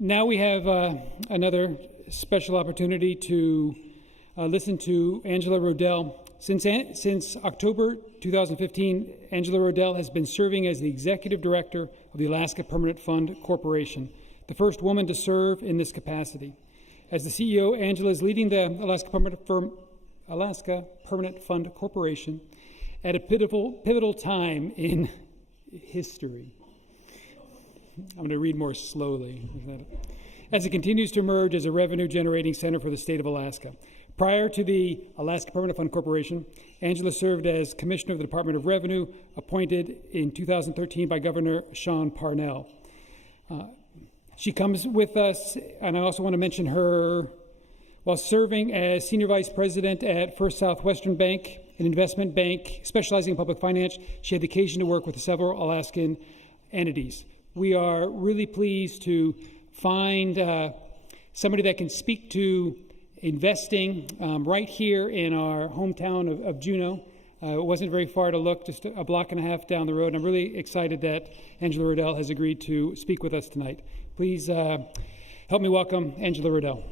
Now we have another special opportunity to listen to Angela Rodell. Since October 2015, Angela Rodell has been serving as the Executive Director of the Alaska Permanent Fund Corporation, the first woman to serve in this capacity. As the CEO, Angela is leading the Alaska Permanent Fund Corporation at a pivotal time in history. I'm going to read more slowly. As it continues to emerge as a revenue-generating center for the state of Alaska. Prior to the Alaska Permanent Fund Corporation, Angela served as Commissioner of the Department of Revenue, appointed in 2013 by Governor Sean Parnell. She comes with us, and I also want to mention her while serving as Senior Vice President at First Southwestern Bank, an investment bank specializing in public finance. She had the occasion to work with several Alaskan entities. We are really pleased to find somebody that can speak to investing right here in our hometown of Juneau. It wasn't very far to look, just a block and a half down the road. And I'm really excited that Angela Rodell has agreed to speak with us tonight. Please help me welcome Angela Rodell.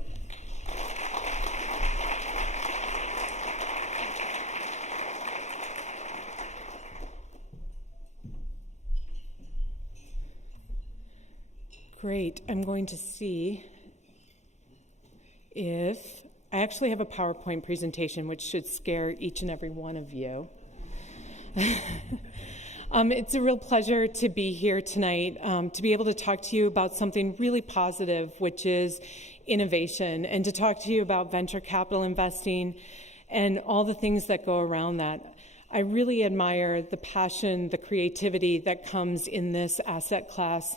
Great. I'm going to see if I actually have a PowerPoint presentation, which should scare each and every one of you. It's a real pleasure to be here tonight, to be able to talk to you about something really positive, which is innovation, and to talk to you about venture capital investing and all the things that go around that. I really admire the passion, the creativity that comes in this asset class.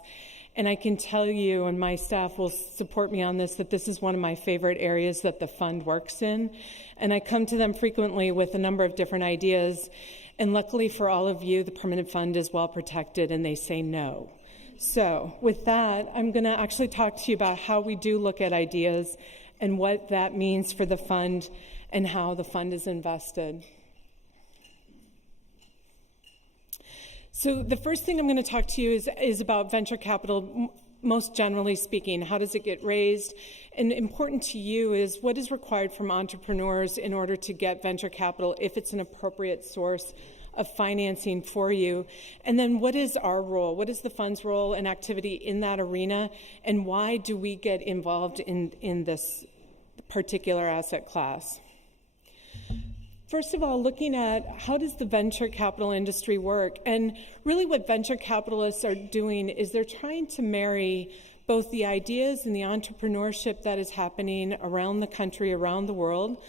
And I can tell you, and my staff will support me on this, that this is one of my favorite areas that the fund works in. And I come to them frequently with a number of different ideas. And luckily for all of you, the Permanent Fund is well protected and they say no. So with that, I'm going to actually talk to you about how we do look at ideas and what that means for the fund and how the fund is invested. So the first thing I'm going to talk to you is about venture capital, most generally speaking. How does it get raised? And important to you is what is required from entrepreneurs in order to get venture capital if it's an appropriate source of financing for you. And then what is our role? What is the fund's role and activity in that arena? And why do we get involved in this particular asset class? First of all, looking at how does the venture capital industry work? And really what venture capitalists are doing is they're trying to marry both the ideas and the entrepreneurship that is happening around the country, around the world,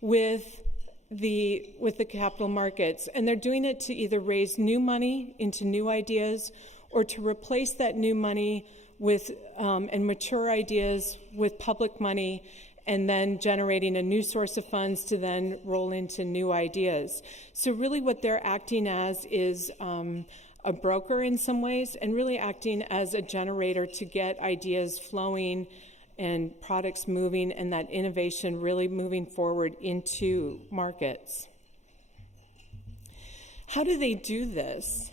with the capital markets. And they're doing it to either raise new money into new ideas or to replace that new money with and mature ideas with public money, and then generating a new source of funds to then roll into new ideas. So really what they're acting as is a broker in some ways, and really acting as a generator to get ideas flowing and products moving, and that innovation really moving forward into markets. How do they do this?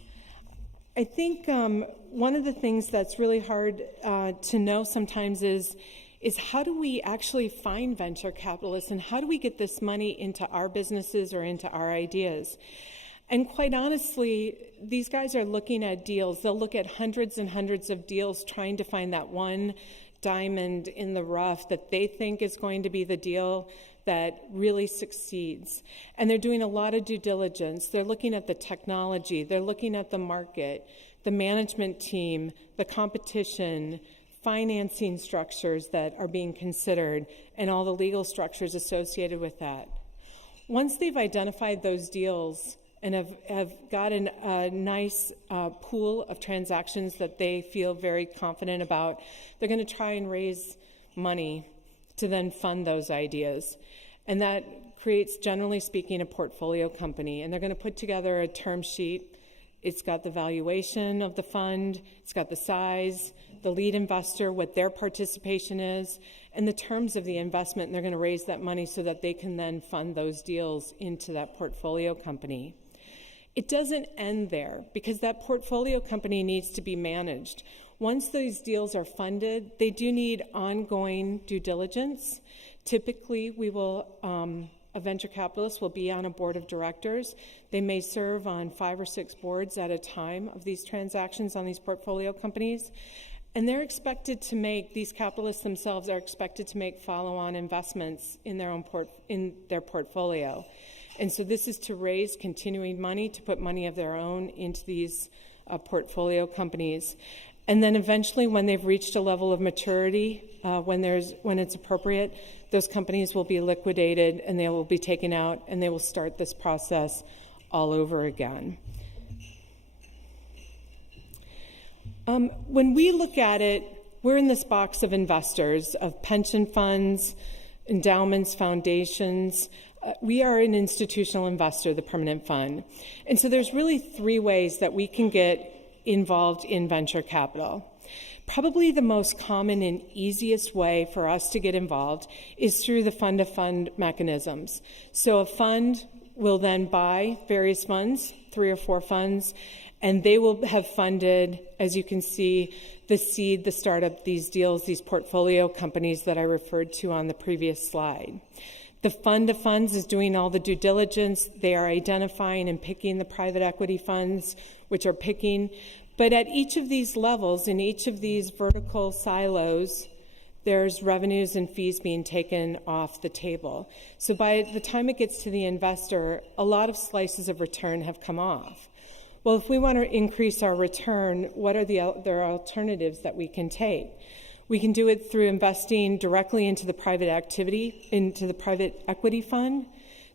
I think one of the things that's really hard to know sometimes is how do we actually find venture capitalists, and how do we get this money into our businesses or into our ideas? And quite honestly, these guys are looking at deals. They'll look at hundreds and hundreds of deals trying to find that one diamond in the rough that they think is going to be the deal that really succeeds. And they're doing a lot of due diligence. They're looking at the technology. They're looking at the market, the management team, the competition, financing structures that are being considered, and all the legal structures associated with that. Once they've identified those deals and have gotten a nice pool of transactions that they feel very confident about, they're going to try and raise money to then fund those ideas. And that creates, generally speaking, a portfolio company. And they're going to put together a term sheet. It's got the valuation of the fund, it's got the size, the lead investor, what their participation is, and the terms of the investment. And they're going to raise that money so that they can then fund those deals into that portfolio company. It doesn't end there, because that portfolio company needs to be managed. Once those deals are funded, they do need ongoing due diligence. Typically, a venture capitalist will be on a board of directors. They may serve on 5 or 6 boards at a time of these transactions on these portfolio companies. And these capitalists themselves are expected to make follow-on investments in their portfolio. And so this is to raise continuing money, to put money of their own into these portfolio companies. And then eventually, when they've reached a level of maturity, when it's appropriate, those companies will be liquidated and they will be taken out, and they will start this process all over again. When we look at it, we're in this box of investors, of pension funds, endowments, foundations. We are an institutional investor, the permanent fund. And so there's really 3 ways that we can get involved in venture capital. Probably the most common and easiest way for us to get involved is through the fund-to-fund mechanisms. So a fund will then buy various funds, 3 or 4 funds, and they will have funded, as you can see, the seed, the startup, these deals, these portfolio companies that I referred to on the previous slide. The fund of funds is doing all the due diligence. They are identifying and picking the private equity funds, which are picking. But at each of these levels, in each of these vertical silos, there's revenues and fees being taken off the table. So by the time it gets to the investor, a lot of slices of return have come off. Well, if we want to increase our return, what are there are alternatives that we can take? We can do it through investing directly into the private equity fund.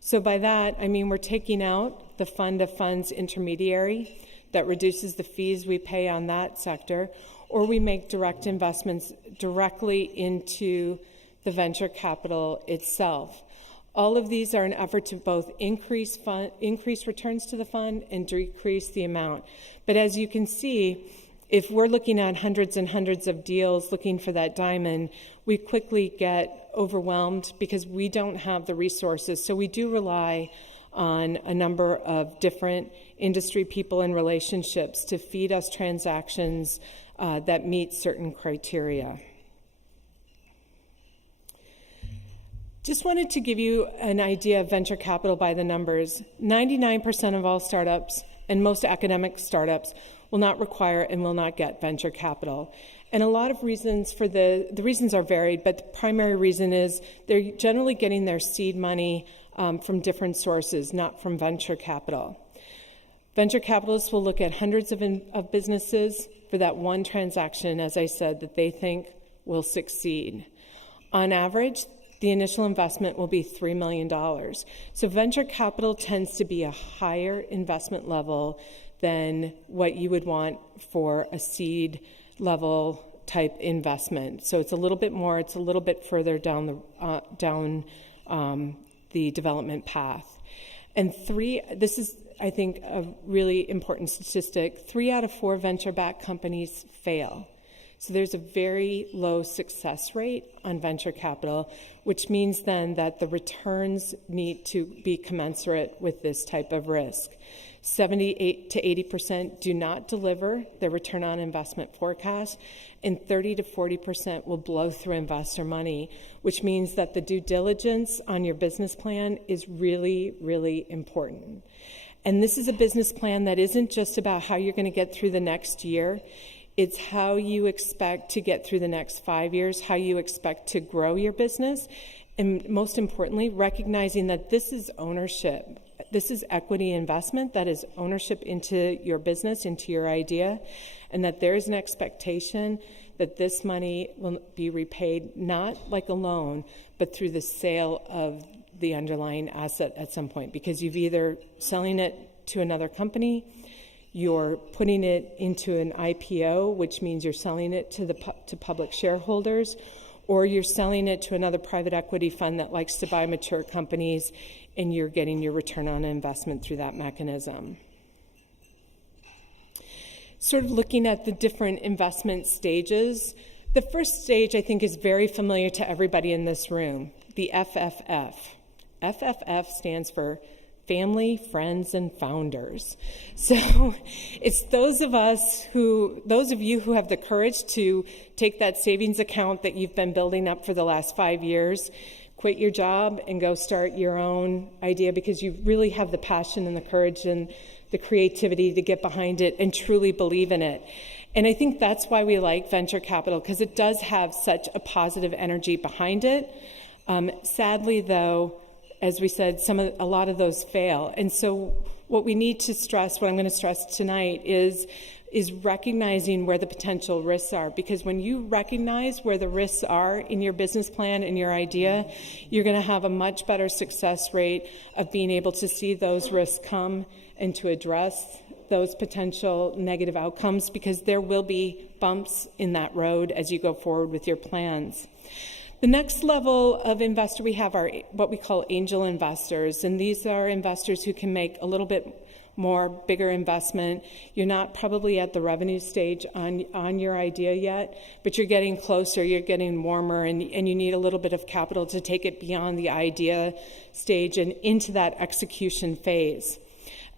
So by that, I mean we're taking out the fund of funds intermediary that reduces the fees we pay on that sector, or we make direct investments directly into the venture capital itself. All of these are an effort to both increase returns to the fund and decrease the amount. But as you can see, if we're looking at hundreds and hundreds of deals looking for that diamond, we quickly get overwhelmed because we don't have the resources. So we do rely on a number of different industry people and relationships to feed us transactions that meet certain criteria. Just wanted to give you an idea of venture capital by the numbers. 99% of all startups and most academic startups will not require and will not get venture capital. And a lot of reasons for the reasons are varied, but the primary reason is they're generally getting their seed money from different sources, not from venture capital. Venture capitalists will look at hundreds of businesses for that one transaction, as I said, that they think will succeed. On average, the initial investment will be $3 million. So venture capital tends to be a higher investment level than what you would want for a seed level type investment. So it's a little bit more, it's a little bit further down the development path. And this is, I think, a really important statistic. 3 out of 4 venture-backed companies fail. So there's a very low success rate on venture capital, which means then that the returns need to be commensurate with this type of risk. 78 to 80% do not deliver their return on investment forecast, and 30 to 40% will blow through investor money, which means that the due diligence on your business plan is really, really important. And this is a business plan that isn't just about how you're going to get through the next year. It's how you expect to get through the next 5 years, how you expect to grow your business, and most importantly, recognizing that this is ownership. This is equity investment, that is ownership into your business, into your idea, and that there is an expectation that this money will be repaid not like a loan, but through the sale of the underlying asset at some point, because you've either selling it to another company, you're putting it into an IPO, which means you're selling it to public shareholders, or you're selling it to another private equity fund that likes to buy mature companies, and you're getting your return on investment through that mechanism. Sort of looking at the different investment stages, the first stage I think is very familiar to everybody in this room, the FFF. FFF stands for family, friends, and founders. So it's those of you who have the courage to take that savings account that you've been building up for the last 5 years, quit your job, and go start your own idea because you really have the passion and the courage and the creativity to get behind it and truly believe in it. And I think that's why we like venture capital, because it does have such a positive energy behind it. Sadly, though, as we said, a lot of those fail. And so what we need to stress, what I'm going to stress tonight, is recognizing where the potential risks are. Because when you recognize where the risks are in your business plan and your idea, you're going to have a much better success rate of being able to see those risks come and to address those potential negative outcomes, because there will be bumps in that road as you go forward with your plans. The next level of investor we have are what we call angel investors, and these are investors who can make a little bit more bigger investment. You're not probably at the revenue stage on your idea yet, but you're getting closer, you're getting warmer, and you need a little bit of capital to take it beyond the idea stage and into that execution phase.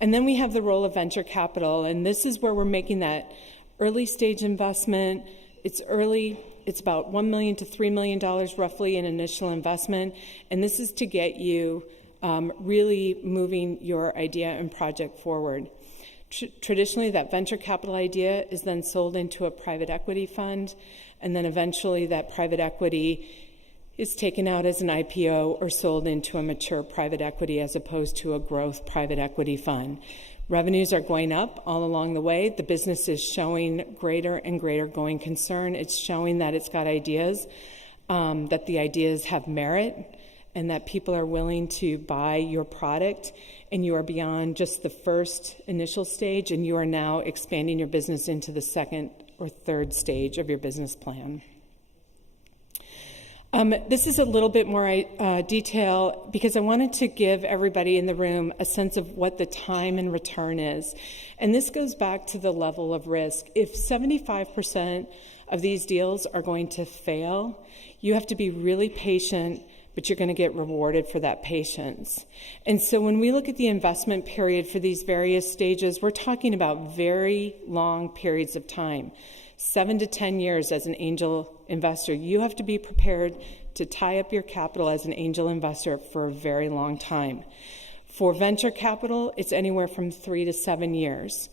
And then we have the role of venture capital, and this is where we're making that early stage investment. It's early. It's about $1 million to $3 million roughly in initial investment, and this is to get you really moving your idea and project forward. Traditionally, that venture capital idea is then sold into a private equity fund, and then eventually that private equity is taken out as an IPO or sold into a mature private equity as opposed to a growth private equity fund. Revenues are going up all along the way. The business is showing greater and greater going concern. It's showing that it's got ideas, that the ideas have merit, and that people are willing to buy your product, and you are beyond just the first initial stage, and you are now expanding your business into the second or third stage of your business plan. This is a little bit more detail because I wanted to give everybody in the room a sense of what the time and return is. And this goes back to the level of risk. If 75% of these deals are going to fail, you have to be really patient, but you're going to get rewarded for that patience. And so when we look at the investment period for these various stages, we're talking about very long periods of time. 7 to 10 years as an angel investor. You have to be prepared to tie up your capital as an angel investor for a very long time. For venture capital, it's anywhere from 3 to 7 years.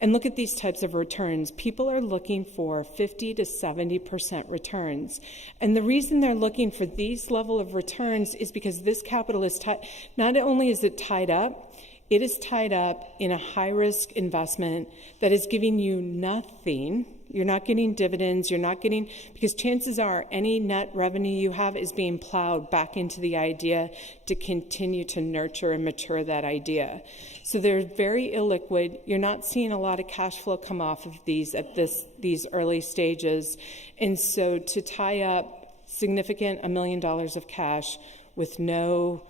And look at these types of returns. People are looking for 50 to 70% returns. And the reason they're looking for these level of returns is because this capital is tied, not only is it tied up, it is tied up in a high-risk investment that is giving you nothing. You're not getting dividends, because chances are any net revenue you have is being plowed back into the idea to continue to nurture and mature that idea. So they're very illiquid. You're not seeing a lot of cash flow come off of these at these early stages. And so to tie up significant $1 million of cash with no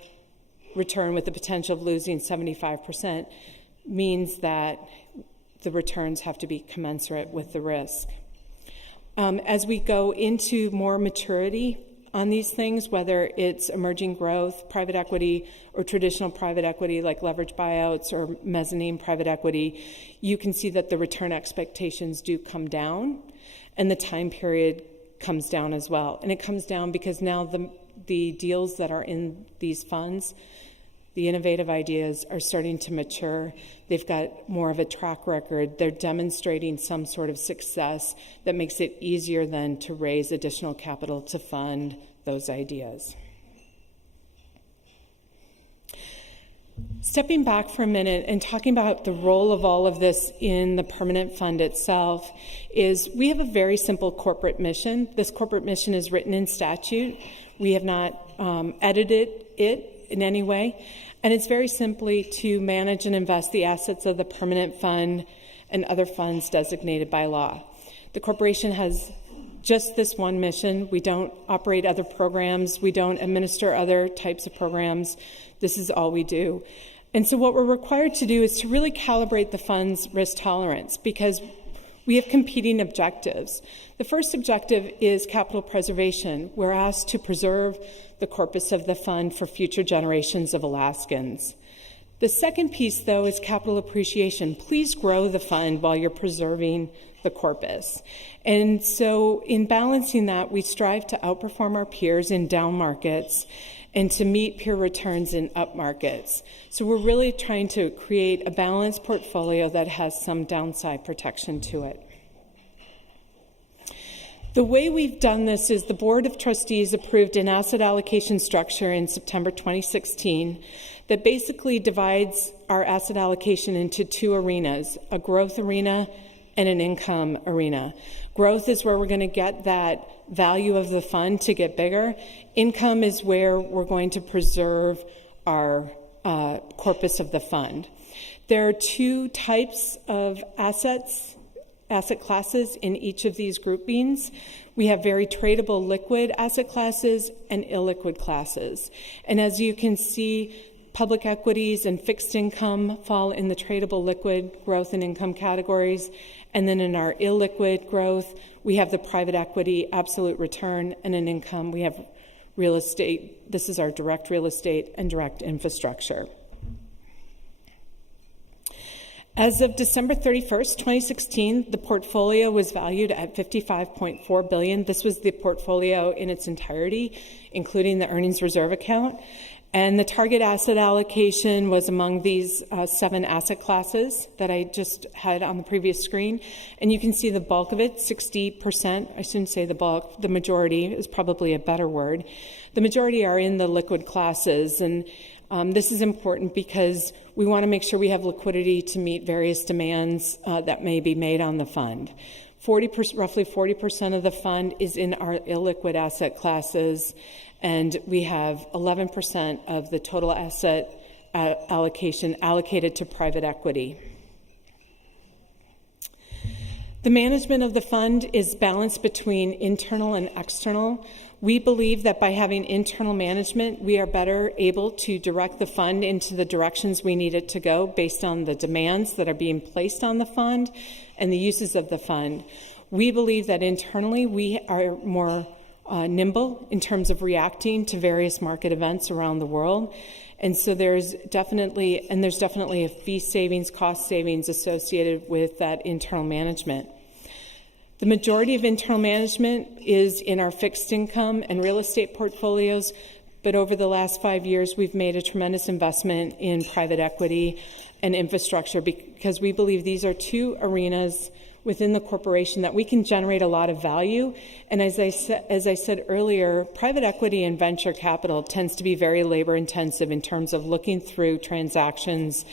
return, with the potential of losing 75%, means that the returns have to be commensurate with the risk. As we go into more maturity on these things, whether it's emerging growth, private equity, or traditional private equity like leverage buyouts or mezzanine private equity, you can see that the return expectations do come down, and the time period comes down as well. And it comes down because now the deals that are in these funds, the innovative ideas, are starting to mature. They've got more of a track record. They're demonstrating some sort of success that makes it easier then to raise additional capital to fund those ideas. Stepping back for a minute and talking about the role of all of this in the permanent fund itself is we have a very simple corporate mission. This corporate mission is written in statute. We have not edited it in any way. And it's very simply to manage and invest the assets of the permanent fund and other funds designated by law. The corporation has just this one mission. We don't operate other programs. We don't administer other types of programs. This is all we do. And so what we're required to do is to really calibrate the fund's risk tolerance, because we have competing objectives. The first objective is capital preservation. We're asked to preserve the corpus of the fund for future generations of Alaskans. The second piece, though, is capital appreciation. Please grow the fund while you're preserving the corpus. And so in balancing that, we strive to outperform our peers in down markets and to meet peer returns in up markets. So we're really trying to create a balanced portfolio that has some downside protection to it. The way we've done this is the Board of Trustees approved an asset allocation structure in September 2016 that basically divides our asset allocation into two arenas, a growth arena and an income arena. Growth is where we're going to get that value of the fund to get bigger. Income is where we're going to preserve our corpus of the fund. There are two types of asset classes in each of these groupings. We have very tradable liquid asset classes and illiquid classes. And as you can see, public equities and fixed income fall in the tradable liquid growth and income categories. And then in our illiquid growth, we have the private equity absolute return, and in income, we have real estate. This is our direct real estate and direct infrastructure. As of December 31st, 2016, the portfolio was valued at $55.4 billion. This was the portfolio in its entirety, including the earnings reserve account. And the target asset allocation was among these 7 asset classes that I just had on the previous screen. And you can see the bulk of it, 60%. I shouldn't say the bulk, the majority is probably a better word. The majority are in the liquid classes. And this is important because we want to make sure we have liquidity to meet various demands that may be made on the fund. Roughly 40% of the fund is in our illiquid asset classes, and we have 11% of the total asset allocation allocated to private equity. The management of the fund is balanced between internal and external. We believe that by having internal management, we are better able to direct the fund into the directions we need it to go based on the demands that are being placed on the fund and the uses of the fund. We believe that internally we are more nimble in terms of reacting to various market events around the world. And so there's definitely a fee savings, cost savings associated with that internal management. The majority of internal management is in our fixed income and real estate portfolios, but over the last 5 years, we've made a tremendous investment in private equity and infrastructure because we believe these are two arenas within the corporation that we can generate a lot of value. And as I said earlier, private equity and venture capital tends to be very labor intensive in terms of looking through transactions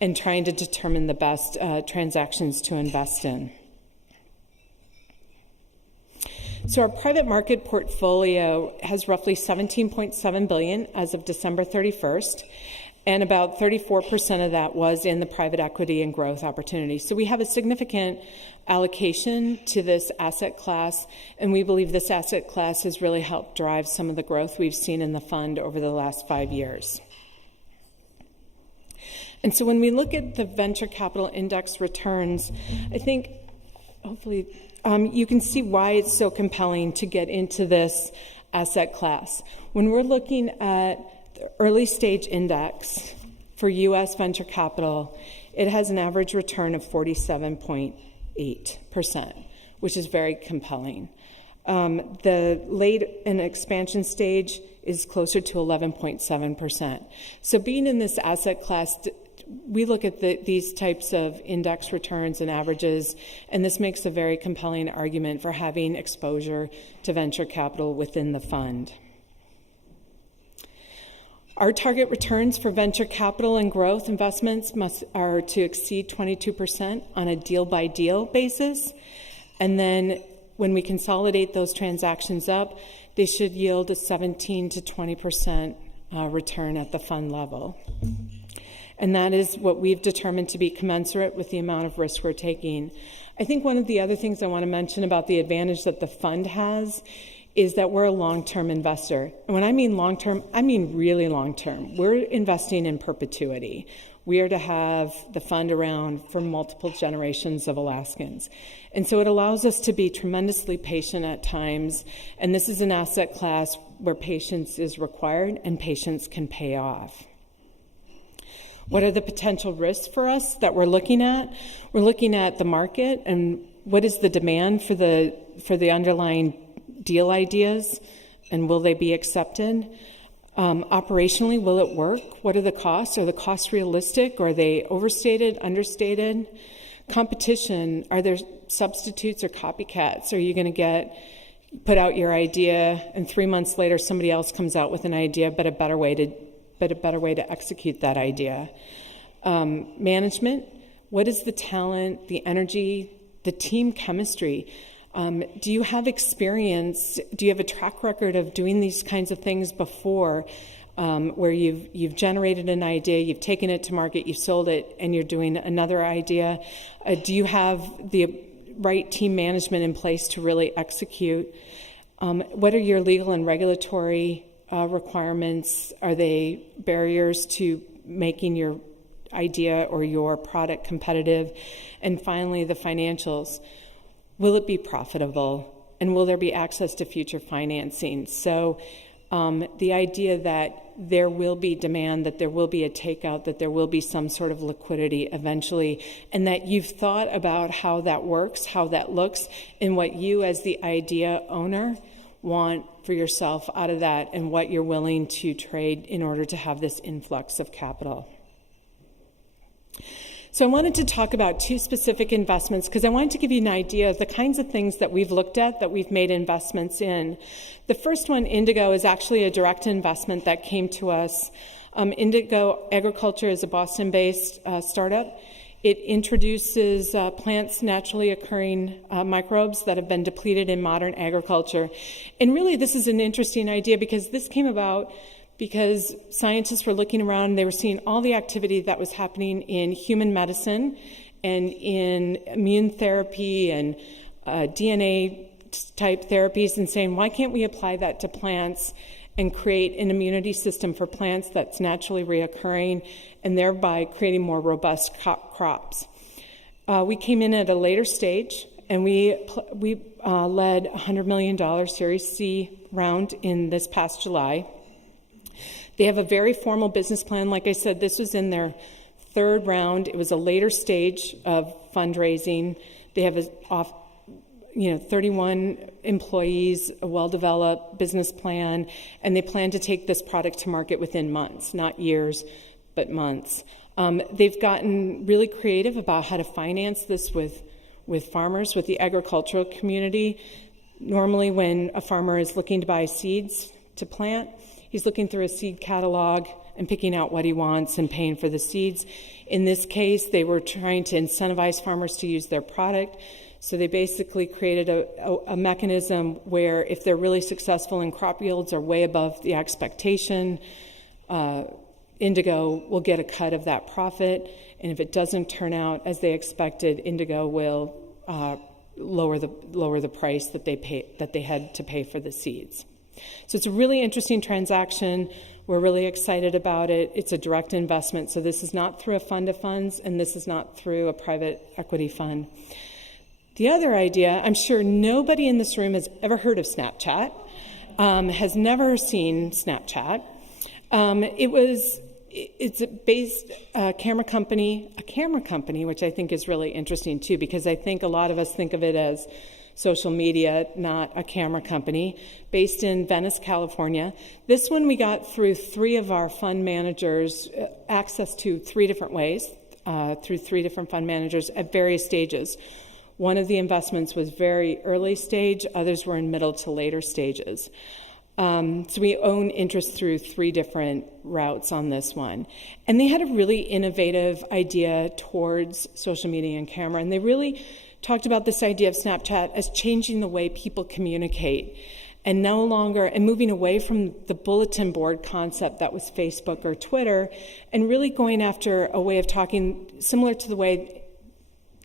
and trying to determine the best transactions to invest in. So our private market portfolio has roughly $17.7 billion as of December 31st, and about 34% of that was in the private equity and growth opportunities. So we have a significant allocation to this asset class, and we believe this asset class has really helped drive some of the growth we've seen in the fund over the last 5 years. And so when we look at the venture capital index returns, I think hopefully you can see why it's so compelling to get into this asset class. When we're looking at the early stage index for U.S. venture capital, it has an average return of 47.8%, which is very compelling. The late and expansion stage is closer to 11.7%. So being in this asset class, we look at these types of index returns and averages, and this makes a very compelling argument for having exposure to venture capital within the fund. Our target returns for venture capital and growth investments are to exceed 22% on a deal-by-deal basis, and then when we consolidate those transactions up, they should yield a 17 to 20% return at the fund level. And that is what we've determined to be commensurate with the amount of risk we're taking. I think one of the other things I want to mention about the advantage that the fund has is that we're a long-term investor. And when I mean long-term, I mean really long-term. We're investing in perpetuity. We are to have the fund around for multiple generations of Alaskans. And so it allows us to be tremendously patient at times. And this is an asset class where patience is required and patience can pay off. What are the potential risks for us that we're looking at? We're looking at the market and what is the demand for the underlying deal ideas, and will they be accepted? Operationally, will it work? What are the costs? Are the costs realistic? Are they overstated, understated? Competition, are there substitutes or copycats? Are you going to put out your idea and 3 months later somebody else comes out with an idea but a better way to execute that idea? Management, what is the talent, the energy, the team chemistry? Do you have experience? Do you have a track record of doing these kinds of things before, where you've generated an idea, you've taken it to market, you've sold it, and you're doing another idea? Do you have the right team management in place to really execute? What are your legal and regulatory requirements? Are they barriers to making your idea or your product competitive? And finally, the financials. Will it be profitable? And will there be access to future financing? So the idea that there will be demand, that there will be a takeout, that there will be some sort of liquidity eventually, and that you've thought about how that works, how that looks, and what you as the idea owner want for yourself out of that, and what you're willing to trade in order to have this influx of capital. So I wanted to talk about two specific investments because I wanted to give you an idea of the kinds of things that we've looked at, that we've made investments in. The first one, Indigo, is actually a direct investment that came to us. Indigo Agriculture is a Boston-based startup. It introduces plants naturally occurring microbes that have been depleted in modern agriculture. And really, this is an interesting idea because this came about because scientists were looking around and they were seeing all the activity that was happening in human medicine and in immune therapy and DNA-type therapies, and saying, why can't we apply that to plants and create an immunity system for plants that's naturally reoccurring, and thereby creating more robust crops? We came in at a later stage, and we led a $100 million Series C round in this past July. They have a very formal business plan. Like I said, this was in their third round. It was a later stage of fundraising. They have 31 employees, a well-developed business plan, and they plan to take this product to market within months, not years, but months. They've gotten really creative about how to finance this with farmers, with the agricultural community. Normally, when a farmer is looking to buy seeds to plant, he's looking through a seed catalog and picking out what he wants and paying for the seeds. In this case, they were trying to incentivize farmers to use their product. So they basically created a mechanism where if they're really successful and crop yields are way above the expectation, Indigo will get a cut of that profit. And if it doesn't turn out as they expected, Indigo will lower the price that they had to pay for the seeds. So it's a really interesting transaction. We're really excited about it. It's a direct investment, so this is not through a fund of funds, and this is not through a private equity fund. The other idea, I'm sure nobody in this room has ever heard of Snapchat, has never seen Snapchat. It's based a camera company, which I think is really interesting too, because I think a lot of us think of it as social media, not a camera company, based in Venice, California. This one we got through three of our fund managers, access to three different ways, through three different fund managers at various stages. One of the investments was very early stage, others were in middle to later stages. So we own interest through three different routes on this one. And they had a really innovative idea towards social media and camera, and they really talked about this idea of Snapchat as changing the way people communicate and moving away from the bulletin board concept that was Facebook or Twitter, and really going after a way of talking similar to the way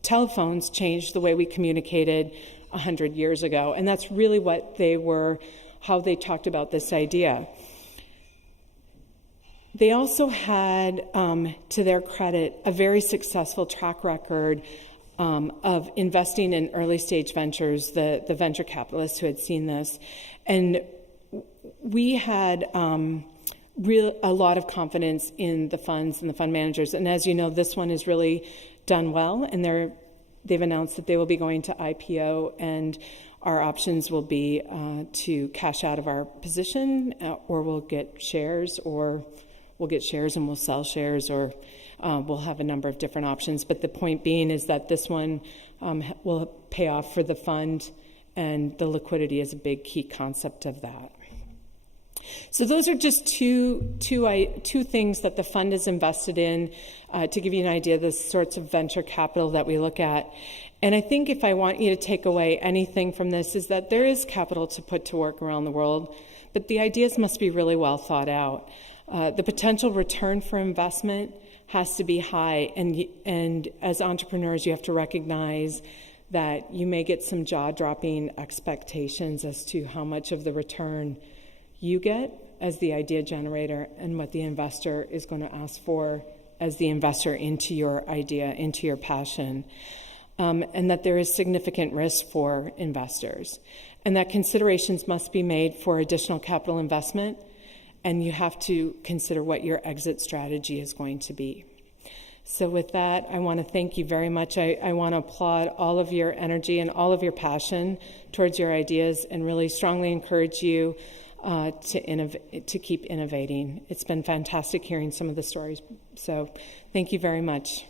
telephones changed the way we communicated 100 years ago. And that's really how they talked about this idea. They also had, to their credit, a very successful track record of investing in early stage ventures, the venture capitalists who had seen this. And we had a lot of confidence in the funds and the fund managers. And as you know, this one has really done well, and they've announced that they will be going to IPO, and our options will be to cash out of our position, or we'll get shares, and we'll sell shares, or we'll have a number of different options. But the point being is that this one will pay off for the fund, and the liquidity is a big key concept of that. So those are just two things that the fund is invested in to give you an idea of the sorts of venture capital that we look at. And I think if I want you to take away anything from this is that there is capital to put to work around the world, but the ideas must be really well thought out. The potential return for investment has to be high, and as entrepreneurs, you have to recognize that you may get some jaw-dropping expectations as to how much of the return you get as the idea generator and what the investor is going to ask for as the investor into your idea, into your passion, and that there is significant risk for investors, and that considerations must be made for additional capital investment, and you have to consider what your exit strategy is going to be. So with that, I want to thank you very much. I want to applaud all of your energy and all of your passion towards your ideas, and really strongly encourage you to keep innovating. It's been fantastic hearing some of the stories. So thank you very much.